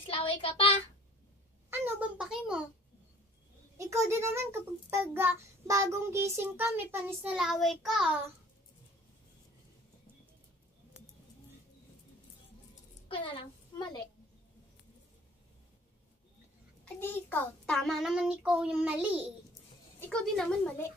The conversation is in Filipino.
Panislaway ka pa. Ano bang paki mo? Ikaw din naman kapag bagong gising ka, may panis na laway ka. Ikaw na lang. Mali. Adi ikaw, tama naman ikaw yung mali eh. Ikaw din naman mali.